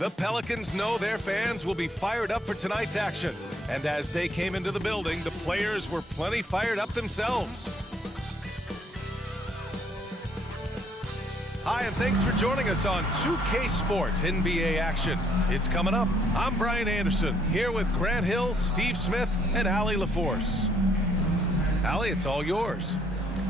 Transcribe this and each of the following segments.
The Pelicans know their fans will be fired up for tonight's action. And as they came into the building, the players were plenty fired up themselves. Hi, and thanks for joining us on 2K Sports NBA action. It's coming up. I'm Brian Anderson, here with Grant Hill, Steve Smith, and Allie LaForce. Allie, it's all yours.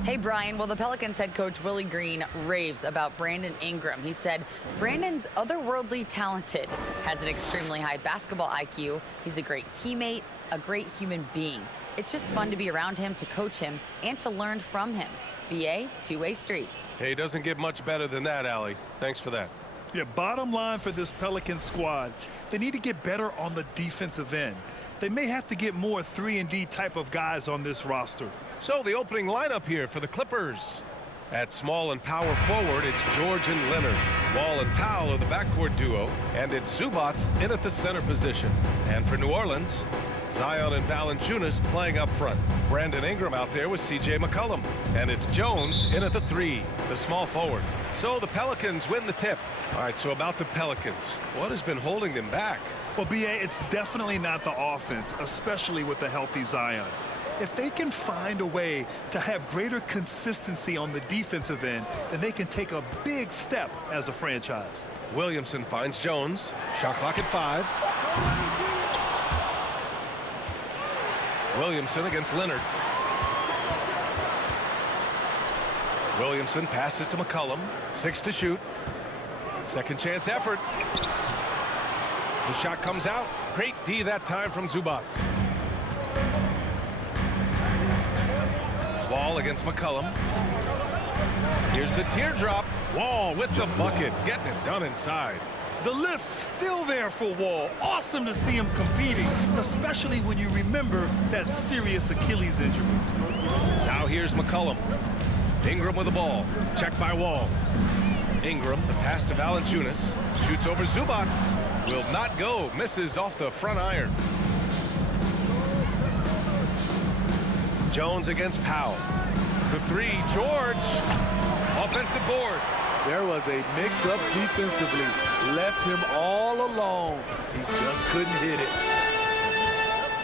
Hey, Brian. Well, the Pelicans head coach Willie Green raves about Brandon Ingram. He said, Brandon's otherworldly talented, has an extremely high basketball IQ. He's a great teammate, a great human being. It's just fun to be around him, to coach him, and to learn from him. BA, two-way street. Hey, doesn't get much better than that, Allie. Thanks for that. Yeah, bottom line for this Pelicans squad, they need to get better on the defensive end. They may have to get more 3-and-D type of guys on this roster. So the opening lineup here for the Clippers. At small and power forward, it's George and Leonard. Wall and Powell are the backcourt duo, and it's Zubac in at the center position. And for New Orleans, Zion and Valanciunas playing up front. Brandon Ingram out there with C.J. McCollum. And it's Jones in at the 3, the small forward. So the Pelicans win the tip. All right, so about the Pelicans, what has been holding them back? Well, B.A., it's definitely not the offense, especially with the healthy Zion. If they can find a way to have greater consistency on the defensive end, then they can take a big step as a franchise. Williamson finds Jones. Shot clock at 5. Williamson against Leonard. Williamson passes to McCollum. 6 to shoot. Second chance effort. The shot comes out. Great D that time from Zubac. Wall against McCollum. Here's the teardrop. Wall with the bucket, getting it done inside. The lift still there for Wall. Awesome to see him competing, especially when you remember that serious Achilles injury. Now here's McCollum. Ingram with the ball. Checked by Wall. Ingram, the pass to Valanciunas. Shoots over Zubac. Will not go. Misses off the front iron. Jones against Powell. The 3, George. Offensive board. There was a mix-up defensively. Left him all alone. He just couldn't hit it.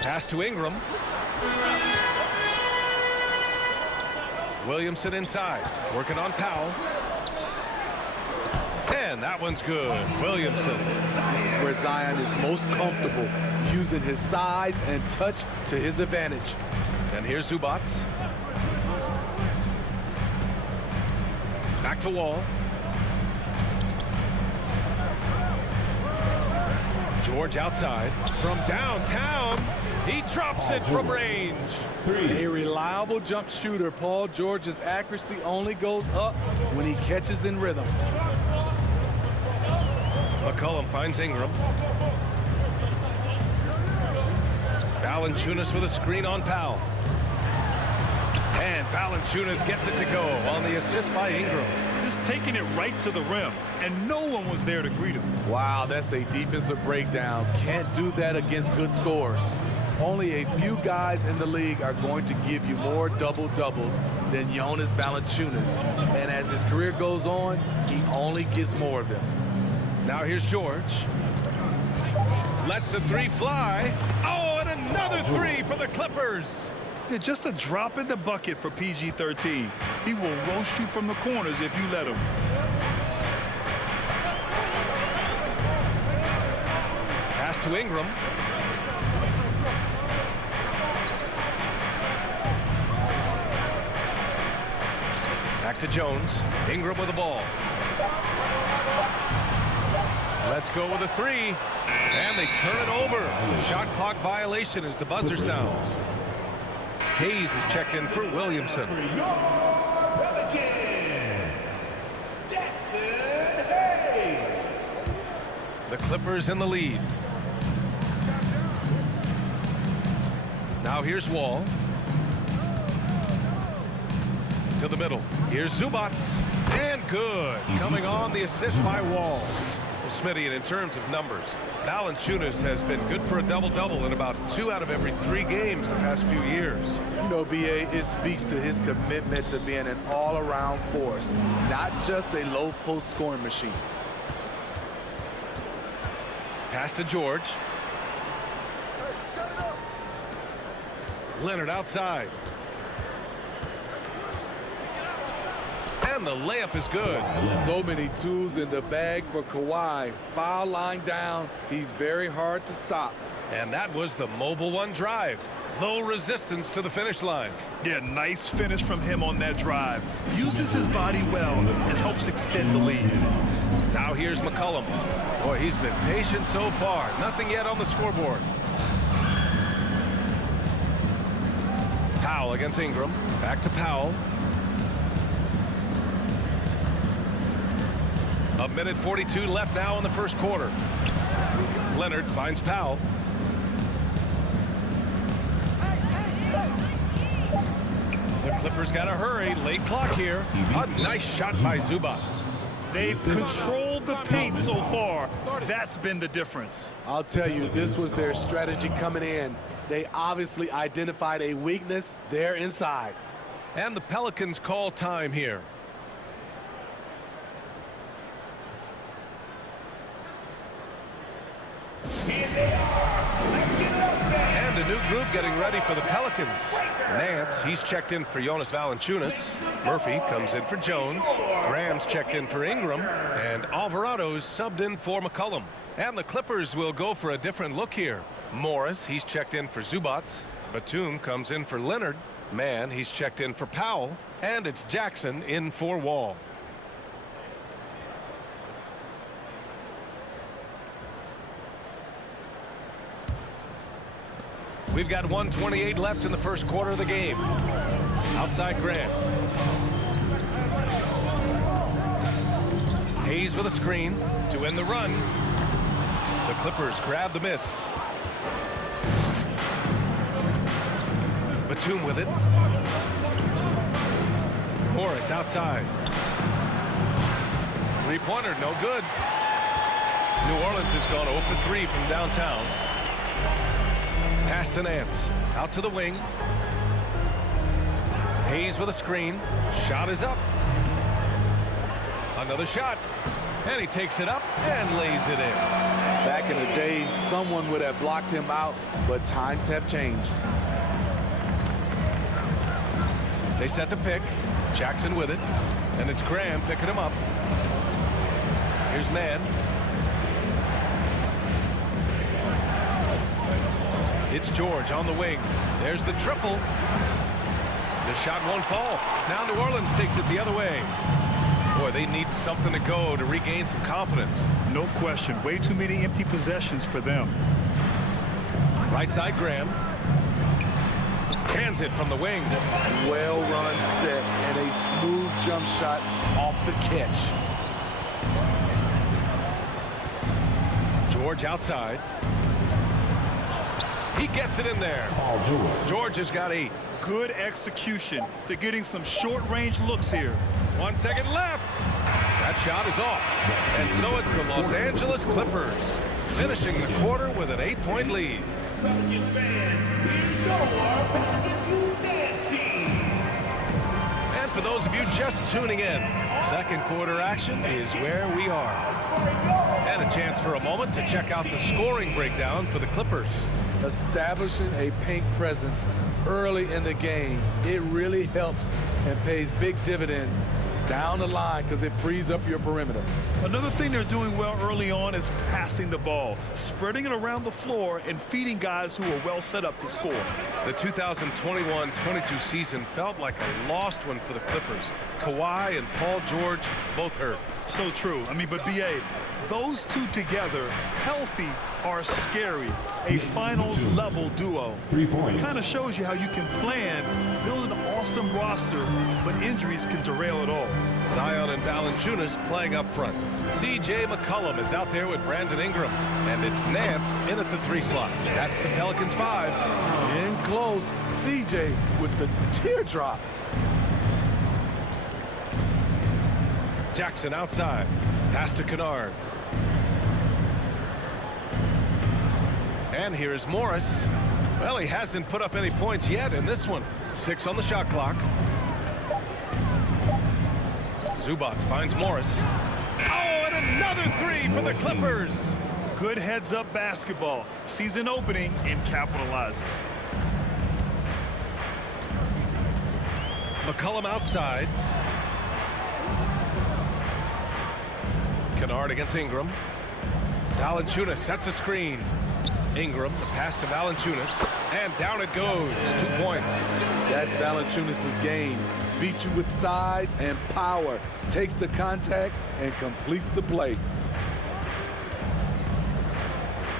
Pass to Ingram. Williamson inside. Working on Powell. And that one's good. Williamson. This is where Zion is most comfortable, using his size and touch to his advantage. And here's Zubac. Back to Wall. George outside. From downtown, he drops it from range. A reliable jump shooter, Paul George's accuracy only goes up when he catches in rhythm. McCollum finds Ingram. Valanciunas with a screen on Powell. And Valanciunas gets it to go on the assist by Ingram. Just taking it right to the rim, and no one was there to greet him. Wow, that's a defensive breakdown. Can't do that against good scorers. Only a few guys in the league are going to give you more double-doubles than Jonas Valanciunas. And as his career goes on, he only gets more of them. Now here's George. Lets the 3 fly. Oh, and another 3 for the Clippers. Yeah, just a drop in the bucket for PG-13. He will roast you from the corners if you let him. Pass to Ingram. Back to Jones. Ingram with the ball. Let's go with a 3. And they turn it over. Shot clock violation as the buzzer sounds. Hayes is checked in for Williamson. The Clippers in the lead. Now here's Wall. To the middle. Here's Zubac. And good. Coming on the assist by Wall. Well, Smitty, and in terms of numbers, Valanciunas has been good for a double-double in about 2 out of every 3 games the past few years. You know, B.A., it speaks to his commitment to being an all-around force, not just a low-post scoring machine. Pass to George. Leonard outside. And the layup is good. So many tools in the bag for Kawhi. Foul line down. He's very hard to stop. And that was the Mobile One drive. Low resistance to the finish line. Yeah, nice finish from him on that drive. Uses his body well and helps extend the lead. Now here's McCollum. Boy, he's been patient so far. Nothing yet on the scoreboard. Powell against Ingram. Back to Powell. A minute 42 left now in the first quarter. Leonard finds Powell. The Clippers got to hurry. Late clock here. A nice shot by Zubac. They've controlled the paint so far. That's been the difference. I'll tell you, this was their strategy coming in. They obviously identified a weakness there inside. And the Pelicans call time here. And a new group getting ready for the Pelicans. Nance, he's checked in for Jonas Valanciunas. Murphy comes in for Jones. Graham's checked in for Ingram. And Alvarado's subbed in for McCollum. And the Clippers will go for a different look here. Morris, he's checked in for Zubac. Batum comes in for Leonard. Mann, he's checked in for Powell. And it's Jackson in for Wall. We've got 1:28 left in the first quarter of the game. Outside Graham. Hayes with a screen to end the run. The Clippers grab the miss. Batum with it. Morris outside. Three-pointer, no good. New Orleans has gone 0 for 3 from downtown. Pass to Nance. Out to the wing. Hayes with a screen. Shot is up. Another shot. And he takes it up and lays it in. Back in the day, someone would have blocked him out, but times have changed. They set the pick. Jackson with it. And it's Graham picking him up. Here's Mann. It's George on the wing. There's the triple. The shot won't fall. Now New Orleans takes it the other way. Boy, they need something to go to regain some confidence. No question. Way too many empty possessions for them. Right side Graham. Cans it from the wing. Well run set and a smooth jump shot off the catch. George outside. He gets it in there. George has got 8. Good execution. They're getting some short-range looks here. 1 second left. That shot is off. And so it's the Los Angeles Clippers finishing the quarter with an 8-point lead. And for those of you just tuning in, second quarter action is where we are. And a chance for a moment to check out the scoring breakdown for the Clippers. Establishing a paint presence early in the game, it really helps and pays big dividends down the line because it frees up your perimeter. Another thing they're doing well early on is passing the ball, spreading it around the floor and feeding guys who are well set up to score. The 2021-22 season felt like a lost one for the Clippers. Kawhi and Paul George both hurt. So true. I mean, but B.A., those two together, healthy, are scary. A finals-level duo. It kind of shows you how you can plan, build an awesome roster, but injuries can derail it all. Zion and Valanciunas playing up front. C.J. McCollum is out there with Brandon Ingram. And it's Nance in at the 3 slot. That's the Pelicans 5. In close, C.J. with the teardrop. Jackson outside. Pass to Kennard. And here's Morris. Well, he hasn't put up any points yet in this one. 6 on the shot clock. Zubac finds Morris. Oh, and another 3 for the Clippers. Good heads-up basketball. Sees an opening and capitalizes. McCollum outside. Kennard against Ingram. Valanciunas sets a screen. Ingram, the pass to Valanciunas, and down it goes. 2 points. That's Valanciunas' game. Beats you with size and power. Takes the contact and completes the play.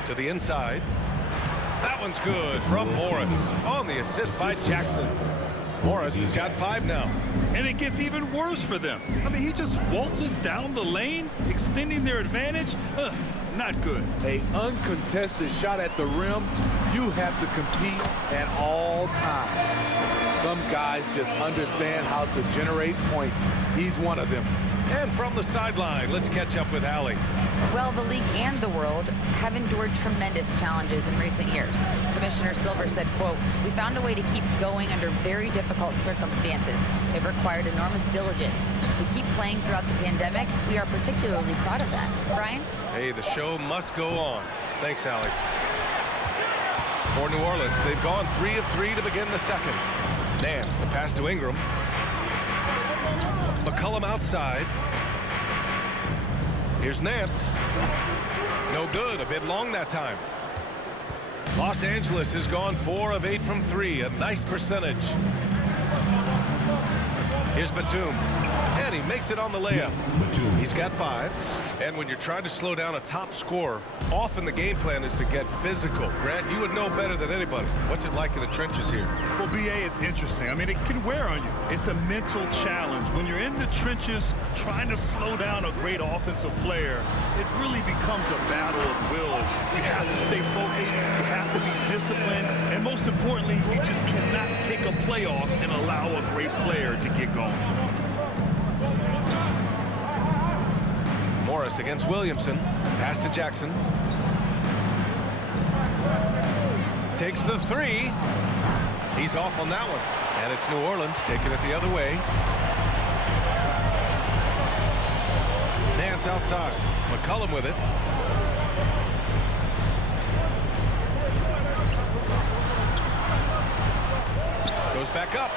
To the inside. That one's good from Morris. On the assist by Jackson. Morris has got 5 now. And it gets even worse for them. I mean, he just waltzes down the lane, extending their advantage. Not good. An uncontested shot at the rim, you have to compete at all times. Some guys just understand how to generate points. He's one of them. And from the sideline, let's catch up with Allie. Well, the league and the world have endured tremendous challenges in recent years. Commissioner Silver said, quote, "We found a way to keep going under very difficult circumstances. It required enormous diligence. To keep playing throughout the pandemic, we are particularly proud of that." Brian? Hey, the show must go on. Thanks, Allie. For New Orleans, they've gone 3 of 3 to begin the second. Nance, the pass to Ingram. McCollum outside. Here's Nance. No good, a bit long that time. Los Angeles has gone 4 of 8 from 3, a nice percentage. Here's Batum, and he makes it on the layup. He's got 5. And when you're trying to slow down a top scorer, often the game plan is to get physical. Grant, you would know better than anybody. What's it like in the trenches here? Well, BA, it's interesting. I mean, it can wear on you. It's a mental challenge. When you're in the trenches trying to slow down a great offensive player, it really becomes a battle of wills. You have to stay focused. You have to be disciplined. And most importantly, you just cannot take a play off and allow a great player to get going. Morris against Williamson. Pass to Jackson. Takes the 3. He's off on that one. And it's New Orleans taking it the other way. Nance outside. McCollum with it. Goes back up.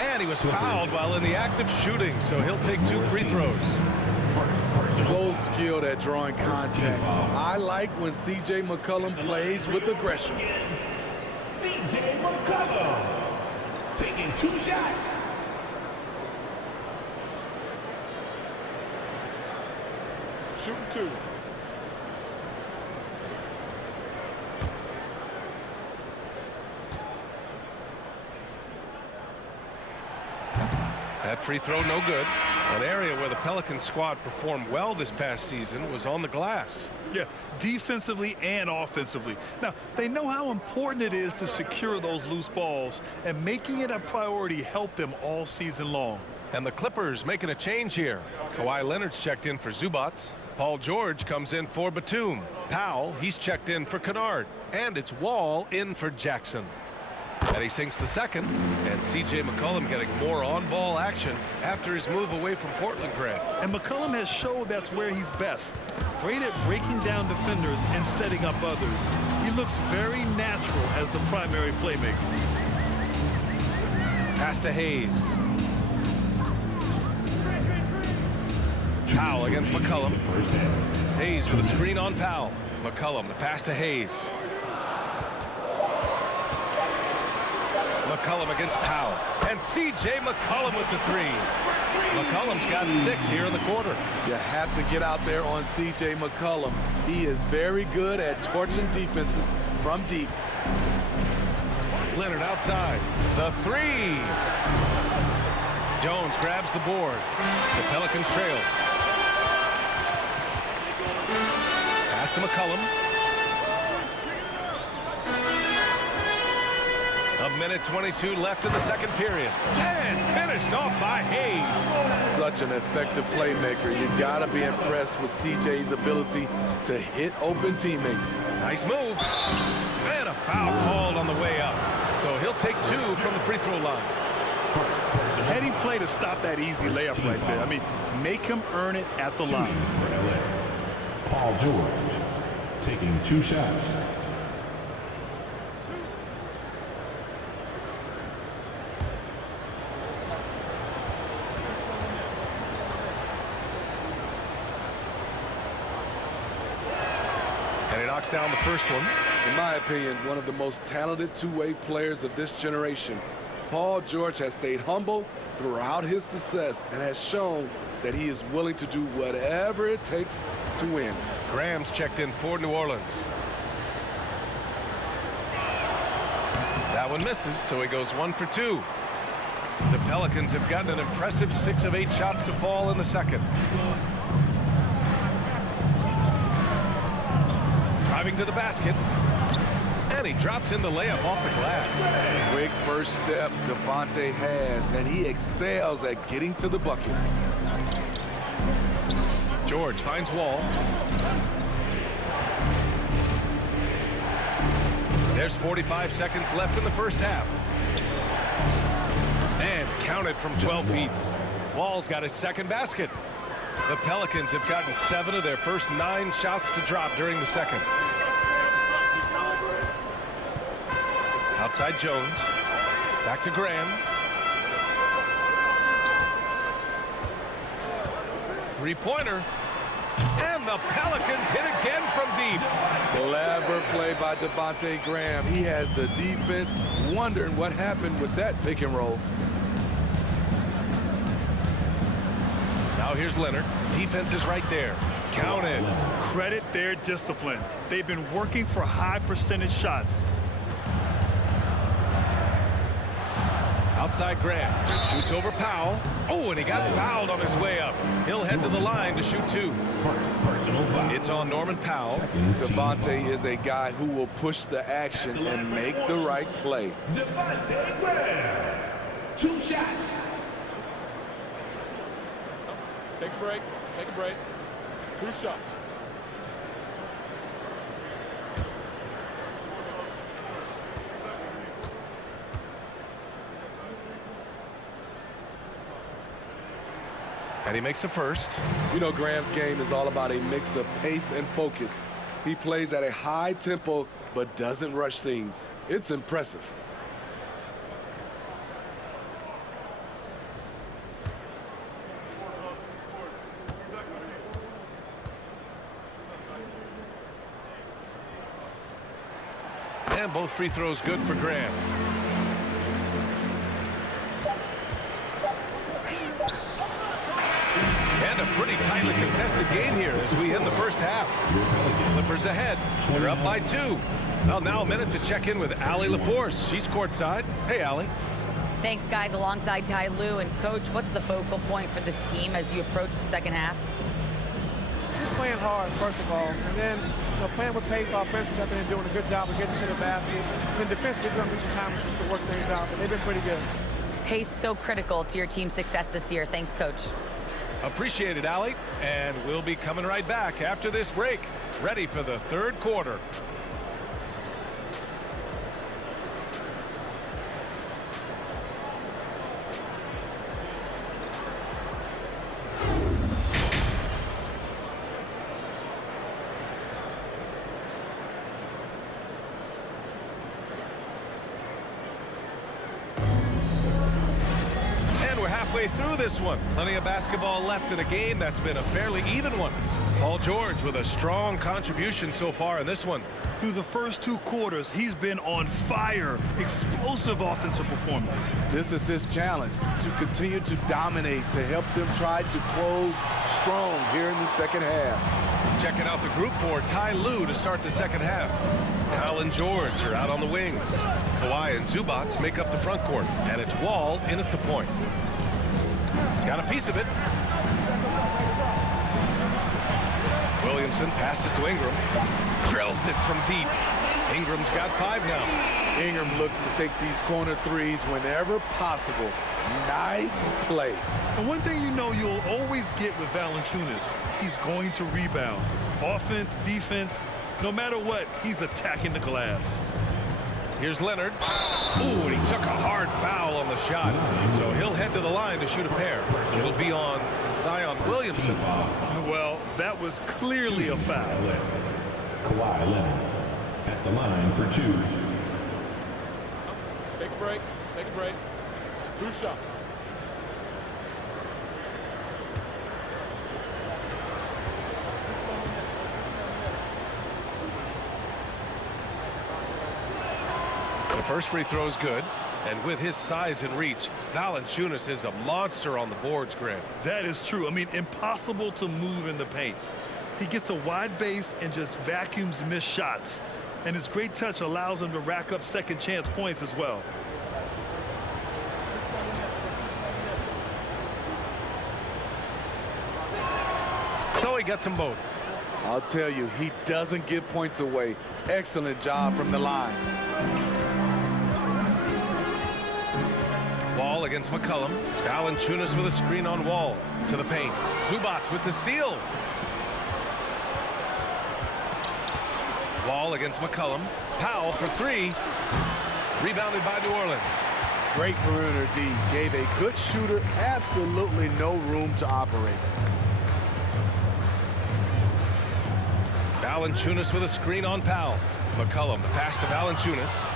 And he was fouled while in the act of shooting, so he'll take 2 free throws. So skilled at drawing contact. I like when C.J. McCollum plays with aggression. C.J. McCollum taking 2 shots. Shooting 2. That free throw no good. An area where the Pelicans squad performed well this past season was on the glass. Yeah, defensively and offensively. Now, they know how important it is to secure those loose balls, and making it a priority helped them all season long. And the Clippers making a change here. Kawhi Leonard's checked in for Zubats. Paul George comes in for Batum. Powell, he's checked in for Kennard. And it's Wall in for Jackson. And he sinks the second, and C.J. McCollum getting more on-ball action after his move away from Portland, Grant. And McCollum has showed that's where he's best. Great at breaking down defenders and setting up others. He looks very natural as the primary playmaker. Pass to Hayes. Powell against McCollum. Hayes with a screen on Powell. McCollum, the pass to Hayes. McCollum against Powell. And C.J. McCollum with the 3. McCollum's got 6 here in the quarter. You have to get out there on C.J. McCollum. He is very good at torching defenses from deep. Leonard outside. The 3. Jones grabs the board. The Pelicans trail. Pass to McCollum. A minute 22 left in the second period. And finished off by Hayes. Such an effective playmaker. You gotta be impressed with CJ's ability to hit open teammates. Nice move. And a foul called on the way up. So he'll take 2 from the free throw line. Heady play to stop that easy layup right there. I mean, make him earn it at the line. Paul George. taking 2 shots. And he knocks down the first one. In my opinion, one of the most talented two-way players of this generation. Paul George has stayed humble throughout his success and has shown that he is willing to do whatever it takes to win. Graham's checked in for New Orleans. That one misses, so he goes 1 for 2. The Pelicans have gotten an impressive 6 of 8 shots to fall in the second. Driving to the basket. And he drops in the layup off the glass. Quick first step Devontae has, and he excels at getting to the bucket. George finds Wall. There's 45 seconds left in the first half. And counted from 12 feet. Wall's got his second basket. The Pelicans have gotten 7 of their first 9 shots to drop during the second. Outside Jones. Back to Graham. 3-pointer. And the Pelicans hit again from deep. Clever play by Devontae Graham. He has the defense wondering what happened with that pick and roll. Now here's Leonard. Defense is right there. Counted. Credit their discipline. They've been working for high percentage shots. Outside Graham. Shoots over Powell. Oh, and he got fouled on his way up. He'll head to the line to shoot 2. Personal foul. It's on Norman Powell. Devontae is a guy who will push the action and make the right play. Devontae Graham. 2 shots. Take a break. Take a break. 2 shots. And he makes a first. You know, Graham's game is all about a mix of pace and focus. He plays at a high tempo, but doesn't rush things. It's impressive. And both free throws good for Graham. And a pretty tightly contested game here as we end the first half. Clippers ahead. They're up by 2. Well, now a minute to check in with Allie LaForce. She's courtside. Hey, Allie. Thanks, guys, alongside Ty Lue. And, Coach, what's the focal point for this team as you approach the second half? Just playing hard, first of all, and then playing with pace offensively. I think they're doing a good job of getting to the basket. And then defensively, gives them some time to work things out, but they've been pretty good. Pace so critical to your team's success this year. Thanks, Coach. Appreciate it, Allie. And we'll be coming right back after this break. Ready for the third quarter. Halfway through this one. Plenty of basketball left in a game that's been a fairly even one. Paul George with a strong contribution so far in this one. Through the first 2 quarters, he's been on fire. Explosive offensive performance. This is his challenge, to continue to dominate, to help them try to close strong here in the second half. Checking out the group for Ty Lue to start the second half. Kyle and George are out on the wings. Kawhi and Zubac make up the front court, and it's Wall in at the point. Got a piece of it. Williamson passes to Ingram. Drills it from deep. Ingram's got 5 now. Ingram looks to take these corner threes whenever possible. Nice play. And one thing you know you'll always get with Valanciunas, he's going to rebound. Offense, defense, no matter what, he's attacking the glass. Here's Leonard. Ooh, and he took a hard foul on the shot. So he'll head to the line to shoot a pair. It'll be on Zion Williamson. Well, that was clearly a foul. Kawhi Leonard at the line for 2. Take a break. Take a break. 2 shots. The first free throw is good. And with his size and reach, Valanciunas is a monster on the boards, Grant. That is true. I mean, impossible to move in the paint. He gets a wide base and just vacuums missed shots. And his great touch allows him to rack up second chance points as well. So he gets them both. I'll tell you, he doesn't give points away. Excellent job from the line. Wall against McCollum. Valanciunas with a screen on Wall. To the paint. Zubac with the steal. Wall against McCollum. Powell for 3. Rebounded by New Orleans. Great perimeter D. Gave a good shooter absolutely no room to operate. Valanciunas with a screen on Powell. McCollum, the pass to Valanciunas.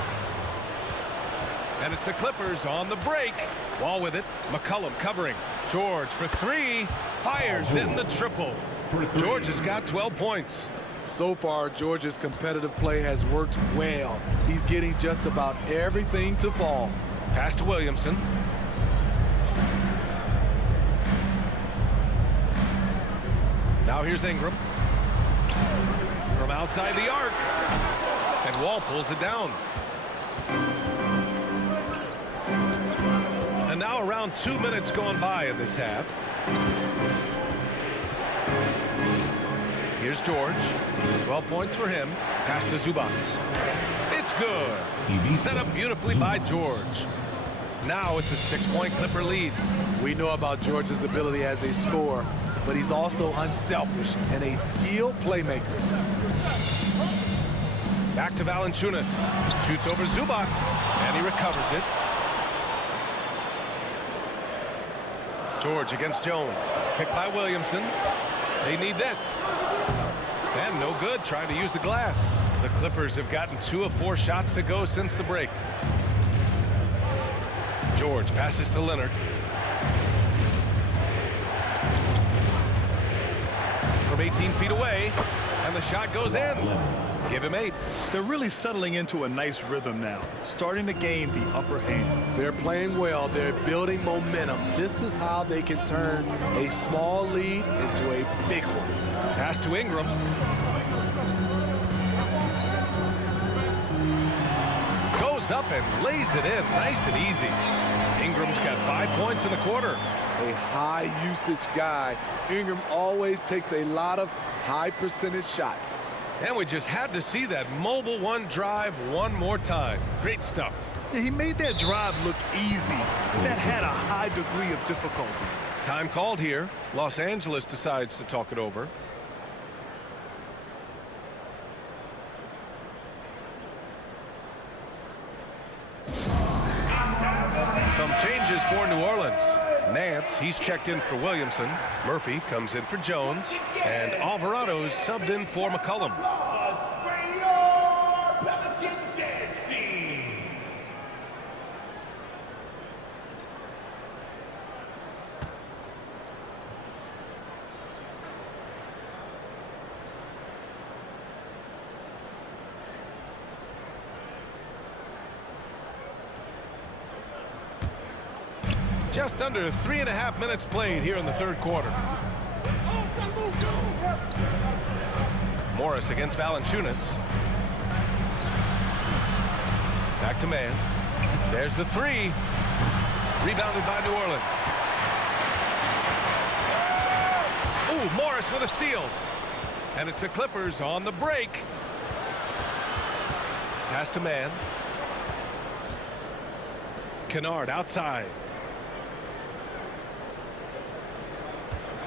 And it's the Clippers on the break. Wall with it. McCollum covering. George for 3. Fires in the triple. George has got 12 points. So far, George's competitive play has worked well. He's getting just about everything to fall. Pass to Williamson. Now here's Ingram. From outside the arc. And Wall pulls it down. And now around 2 minutes gone by in this half. Here's George. 12 points for him. Pass to Zubac. It's good. Set up beautifully by George. Now it's a 6-point Clipper lead. We know about George's ability as a scorer, but he's also unselfish and a skilled playmaker. Back to Valanciunas. Shoots over Zubac, and he recovers it. George against Jones. Picked by Williamson. They need this. And no good, trying to use the glass. The Clippers have gotten 2 of 4 shots to go since the break. George passes to Leonard. From 18 feet away, and the shot goes in. Give him 8. They're really settling into a nice rhythm now, starting to gain the upper hand. They're playing well. They're building momentum. This is how they can turn a small lead into a big one. Pass to Ingram. Goes up and lays it in. Nice and easy. Ingram's got 5 points in the quarter. A high usage guy. Ingram always takes a lot of high percentage shots. And we just had to see that mobile one drive one more time. Great stuff. He made that drive look easy, but that had a high degree of difficulty. Time called here. Los Angeles decides to talk it over. Some changes for New Orleans. Nance, he's checked in for Williamson. Murphy comes in for Jones. And Alvarado's subbed in for McCollum. Bring your Pelicans dance team. Just under 3.5 minutes played here in the third quarter. Morris against Valanciunas. Back to man. There's the 3. Rebounded by New Orleans. Ooh, Morris with a steal. And it's the Clippers on the break. Pass to man. Kennard outside.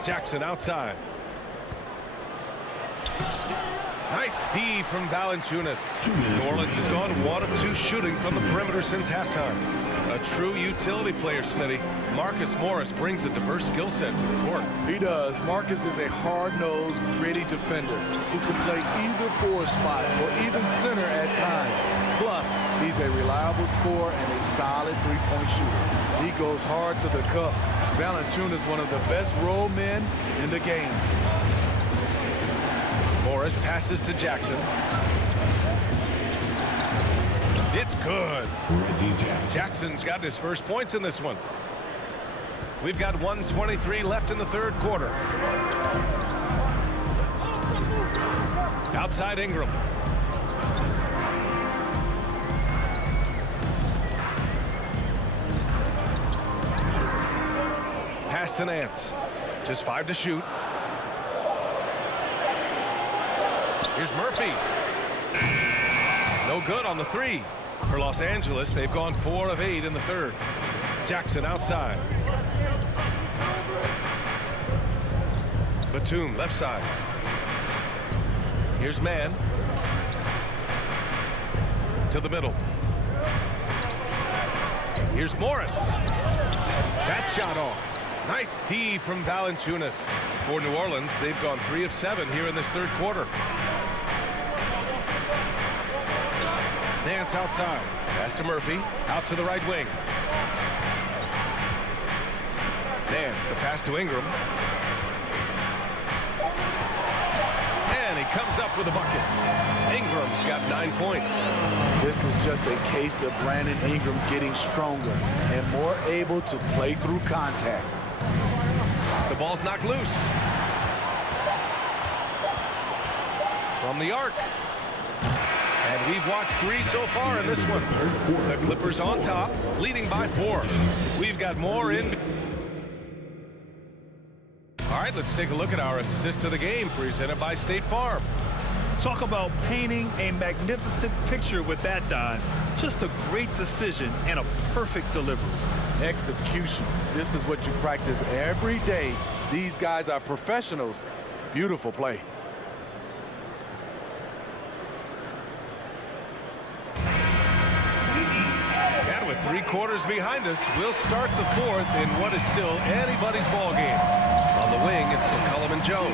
Jackson outside. Nice D from Valanciunas. New Orleans has gone 1 of 2 shooting from the perimeter since halftime. A true utility player, Smitty. Marcus Morris brings a diverse skill set to the court. He does. Marcus is a hard-nosed, gritty defender who can play either forward spot or even center at times. Plus, he's a reliable scorer and a solid three-point shooter. He goes hard to the cup. Valanciunas is one of the best roll men in the game. Morris passes to Jackson. It's good. Jackson's got his first points in this one. We've got 1:23 left in the third quarter. Outside Ingram. Pass to Nance. Just 5 to shoot. Here's Murphy. No good on the 3. For Los Angeles, they've gone 4 of 8 in the third. Jackson outside. Batum left side. Here's Mann. To the middle. Here's Morris. That shot off. Nice D from Valanciunas. For New Orleans, they've gone 3 of 7 here in this third quarter. Nance outside. Pass to Murphy. Out to the right wing. Nance, the pass to Ingram. And he comes up with a bucket. Ingram's got 9 points. This is just a case of Brandon Ingram getting stronger and more able to play through contact. The ball's knocked loose. From the arc. And we've watched 3 so far in this one. The Clippers on top, leading by 4. We've got more in. All right, let's take a look at our assist of the game presented by State Farm. Talk about painting a magnificent picture with that, Don. Just a great decision and a perfect delivery. Execution. This is what you practice every day. These guys are professionals. Beautiful play. And with 3 quarters behind us, we'll start the 4th in what is still anybody's ball game. On the wing, it's McCollum and Jones.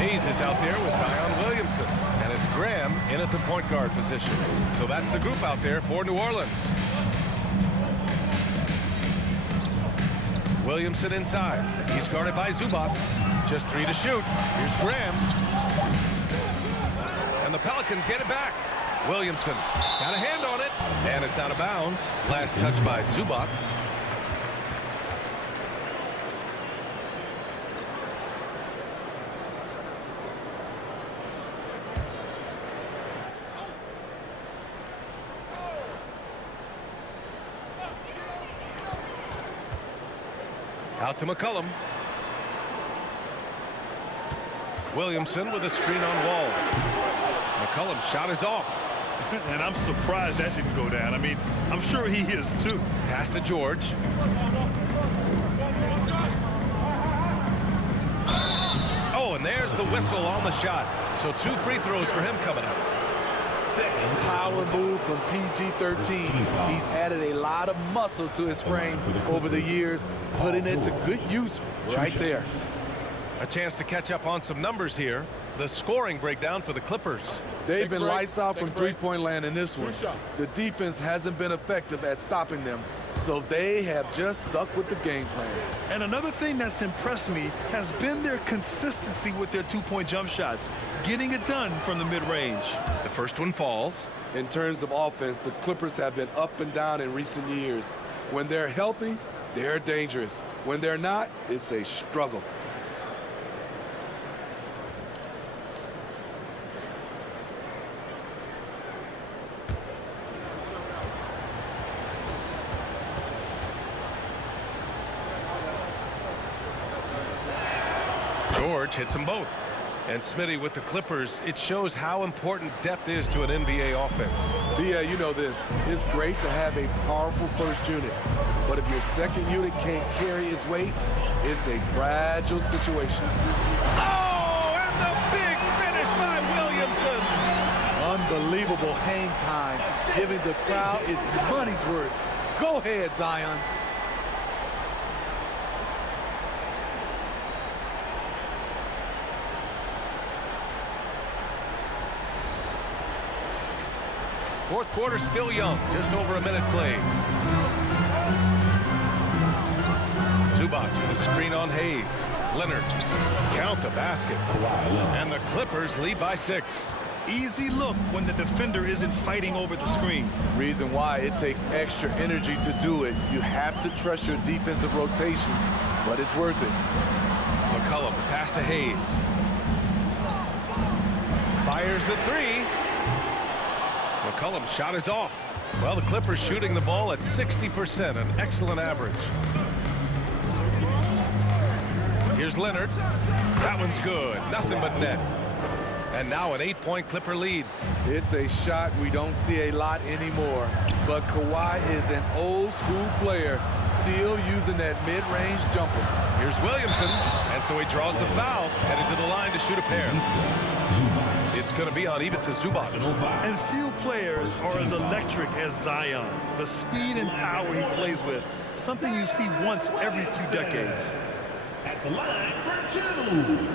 Hayes is out there with Zion Williamson. And it's Graham in at the point guard position. So that's the group out there for New Orleans. Williamson inside. He's guarded by Zubac. Just 3 to shoot. Here's Graham. And the Pelicans get it back. Williamson got a hand on it. And it's out of bounds. Last touch by Zubac. Out to McCollum. Williamson with a screen on Wall. McCollum's shot is off. And I'm surprised that didn't go down. I mean, I'm sure he is too. Pass to George. Oh, and there's the whistle on the shot. So 2 free throws for him coming up. Power move from PG-13. He's added a lot of muscle to his frame over the years, putting it to good use right there. A chance to catch up on some numbers here. The scoring breakdown for the Clippers. They've been lights out from three-point land in this one. The defense hasn't been effective at stopping them, so they have just stuck with the game plan. And another thing that's impressed me has been their consistency with their 2-point jump shots, getting it done from the mid-range. The first one falls. In terms of offense, the Clippers have been up and down in recent years. When they're healthy, they're dangerous. When they're not, it's a struggle. George hits them both. And Smitty with the Clippers, it shows how important depth is to an NBA offense. Yeah, you know this. It's great to have a powerful first unit. But if your second unit can't carry its weight, it's a fragile situation. Oh, and the big finish by Williamson. Unbelievable hang time, giving the crowd its money's worth. Go ahead, Zion. Fourth quarter still young, just over a minute played. Zubac with a screen on Hayes. Leonard, count the basket. And the Clippers lead by 6. Easy look when the defender isn't fighting over the screen. Reason why it takes extra energy to do it. You have to trust your defensive rotations, but it's worth it. McCollum, the pass to Hayes. Fires the 3. McCollum's shot is off. Well, the Clippers shooting the ball at 60%, an excellent average. Here's Leonard. That one's good. Nothing but net. And now an 8-point Clipper lead. It's a shot we don't see a lot anymore. But Kawhi is an old-school player, still using that mid-range jumper. Here's Williamson, and so he draws the foul, headed to the line to shoot a pair. It's going to be on even to Zubac. And few players are as electric as Zion. The speed and power he plays with, something you see once every few decades. At the line for 2.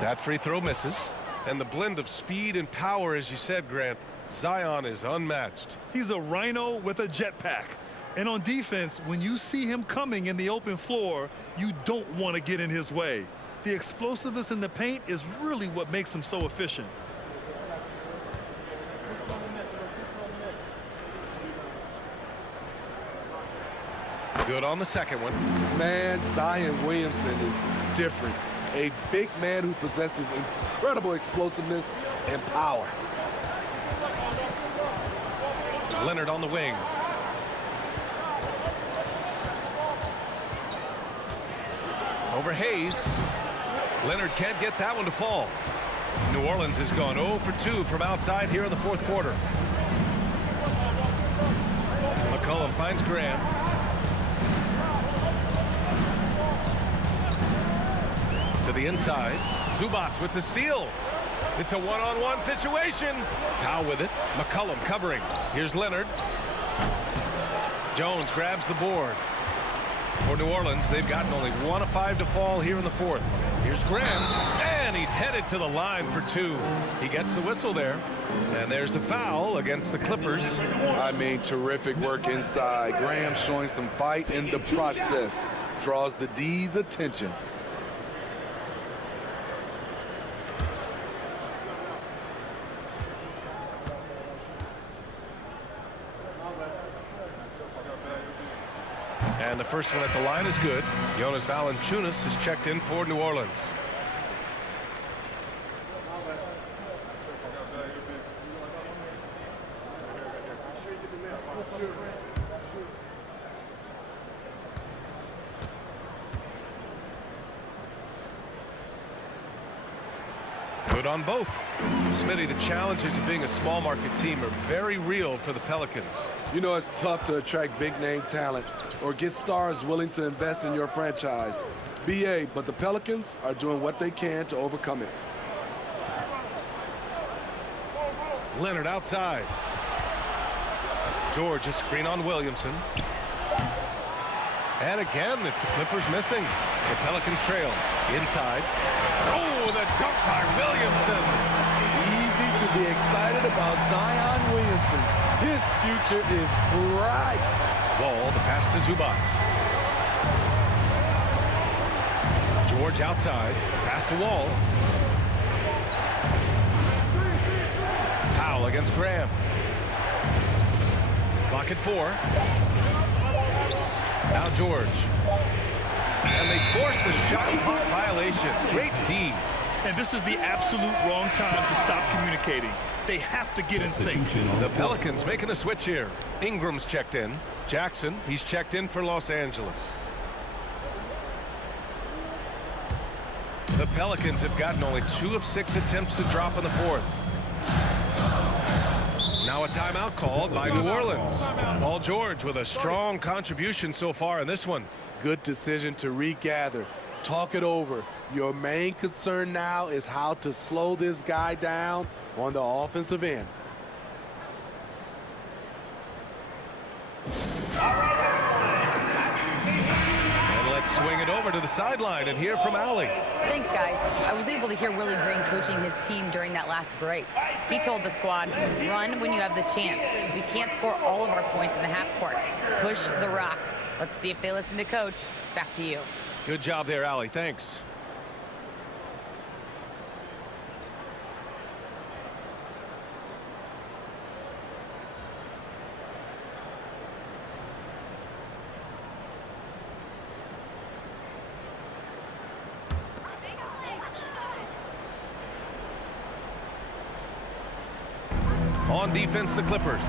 That free throw misses. And the blend of speed and power, as you said, Grant, Zion is unmatched. He's a rhino with a jetpack. And on defense, when you see him coming in the open floor, you don't want to get in his way. The explosiveness in the paint is really what makes him so efficient. Good on the second one. Man, Zion Williamson is different. A big man who possesses incredible explosiveness and power. Leonard on the wing. Over Hayes. Leonard can't get that one to fall. New Orleans has gone 0 for 2 from outside here in the fourth quarter. McCollum finds Graham. To the inside. Zubac with the steal. It's a one-on-one situation. Powell with it. McCollum covering. Here's Leonard. Jones grabs the board. For New Orleans, they've gotten only 1 of 5 to fall here in the fourth. Here's Graham, and he's headed to the line for 2. He gets the whistle there, and there's the foul against the Clippers. I mean, terrific work inside. Graham showing some fight in the process. Draws the D's attention. And the first one at the line is good. Jonas Valanciunas has checked in for New Orleans. Good on both. Smitty, the challenges of being a small market team are very real for the Pelicans. You know, it's tough to attract big name talent or get stars willing to invest in your franchise. BA, but the Pelicans are doing what they can to overcome it. Leonard outside. George, a screen on Williamson. And again, it's the Clippers missing. The Pelicans trail. Inside. Oh, the dunk by Williamson. Easy to be excited about Zion Williamson. His future is bright. Wall, the pass to Zubac. George outside. Pass to Wall. Powell against Graham. Clock at 4. Now George. And they force the shot clock violation. Great D. And this is the absolute wrong time to stop communicating. They have to get in sync. The Pelicans making a switch here. Ingram's checked in. Jackson, he's checked in for Los Angeles. The Pelicans have gotten only 2 of 6 attempts to drop in the fourth. Now Now a timeout called by New Orleans. Paul George with a strong contribution so far in this one. Good decision to regather. Talk it over. Your main concern now is how to slow this guy down on the offensive end. And let's swing it over to the sideline and hear from Allie. Thanks, guys. I was able to hear Willie Green coaching his team during that last break. He told the squad, run when you have the chance. We can't score all of our points in the half court. Push the rock. Let's see if they listen to coach. Back to you. Good job there, Allie. Thanks. On defense, the Clippers.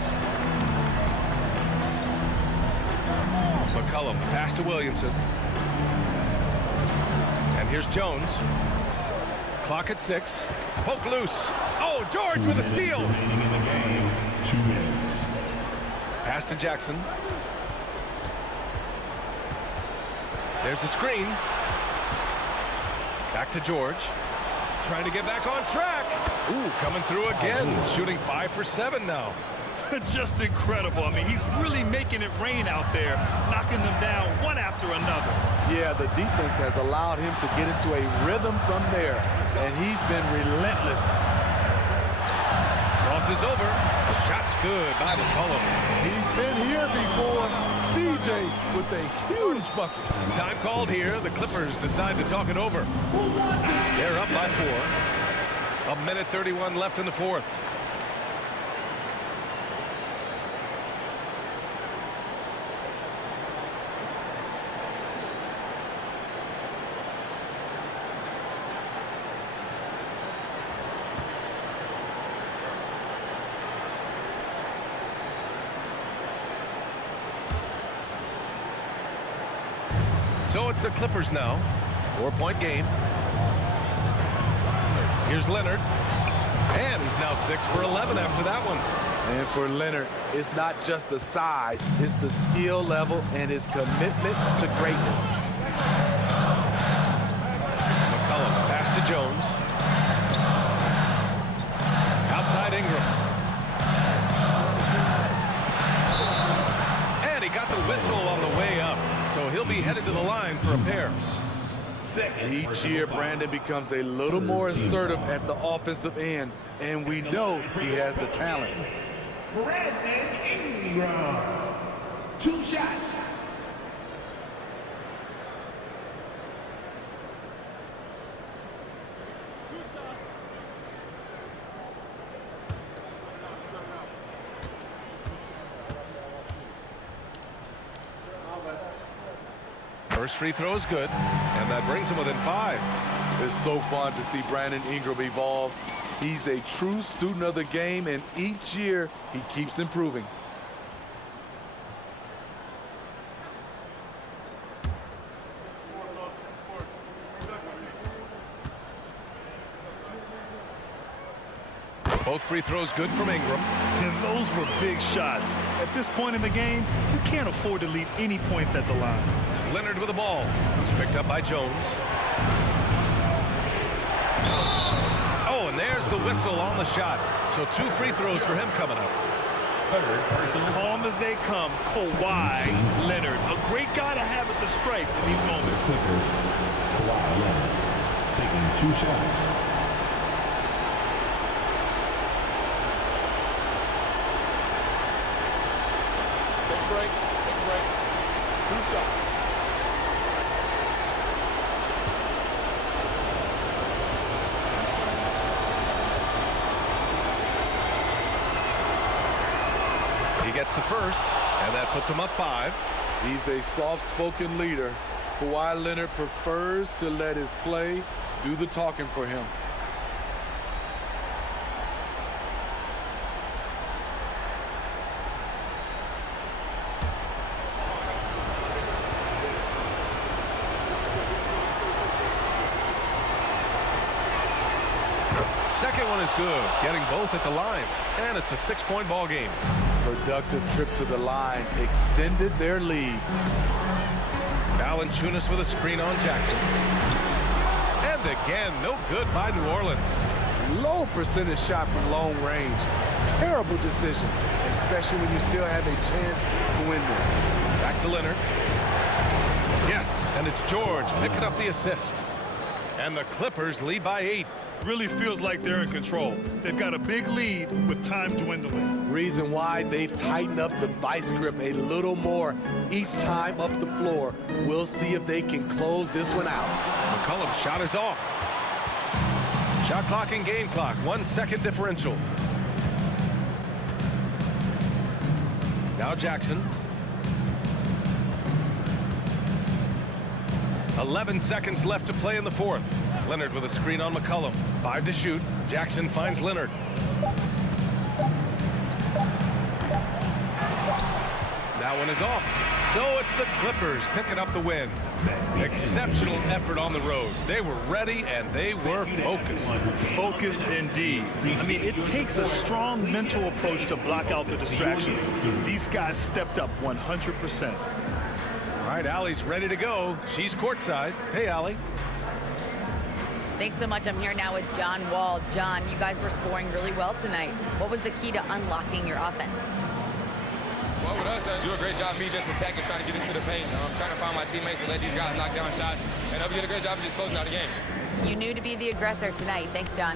McCollum, pass to Williamson. And here's Jones. Clock at 6. Poke loose. Oh, George with a steal. Remaining in the game, 2 minutes. Pass to Jackson. There's the screen. Back to George. Trying to get back on track. Ooh, coming through again. Shooting 5 for 7 now. Just incredible. I mean, he's really making it rain out there, knocking them down one after another. Yeah, the defense has allowed him to get into a rhythm from there, and he's been relentless. Crosses over. Shot's good by McCollum. He's been here before. CJ with a huge bucket. Time called here. The Clippers decide to talk it over. They're up by 4. 1:31 left in the fourth. So it's the Clippers now. 4-point game. Here's Leonard. And he's now 6 for 11 after that one. And for Leonard, it's not just the size, it's the skill level and his commitment to greatness. McCollum, pass to Jones. Outside Ingram. And he got the whistle on the way up. So he'll be headed to the line for a pair. Each year, Brandon becomes a little more assertive at the offensive end, and we know he has the talent. Brandon Ingram. 2 shots. First free throw is good, and that brings him within 5. It's so fun to see Brandon Ingram evolve. He's a true student of the game, and each year he keeps improving. Both free throws good from Ingram. And those were big shots. At this point in the game, you can't afford to leave any points at the line. Leonard with the ball. It's picked up by Jones. Oh, and there's the whistle on the shot. So 2 free throws for him coming up. As calm as they come, Kawhi Leonard. A great guy to have at the stripe in these moments. Kawhi Leonard taking 2 shots. Take a break. Take a break. 2 shots. He gets the first, and that puts him up 5. He's a soft-spoken leader. Kawhi Leonard prefers to let his play do the talking for him. second one is good, getting both at the line. And it's a 6-point ball game. Productive trip to the line extended their lead. Valanciunas with a screen on Jackson. And again, no good by New Orleans. Low percentage shot from long range. Terrible decision, especially when you still have a chance to win this. Back to Leonard. Yes, and it's George picking up the assist. And the Clippers lead by 8. Really feels like they're in control. They've got a big lead with time dwindling. Reason why they've tightened up the vice grip a little more each time up the floor. We'll see if they can close this one out. McCollum's shot is off. Shot clock and game clock, 1 second differential. Now Jackson. 11 seconds left to play in the fourth. Leonard with a screen on McCollum. 5 to shoot. Jackson finds Leonard. That one is off. So it's the Clippers picking up the win. Exceptional effort on the road. They were ready and they were focused. Focused indeed. I mean, it takes a strong mental approach to block out the distractions. These guys stepped up 100%. All right, Allie's ready to go. She's courtside. Hey, Allie. Thanks so much. I'm here now with John Wall. John, you guys were scoring really well tonight. What was the key to unlocking your offense? Well, with us, do a great job me just attacking, trying to get into the paint, trying to find my teammates and let these guys knock down shots. And we did a great job of just closing out the game. You knew to be the aggressor tonight. Thanks, John.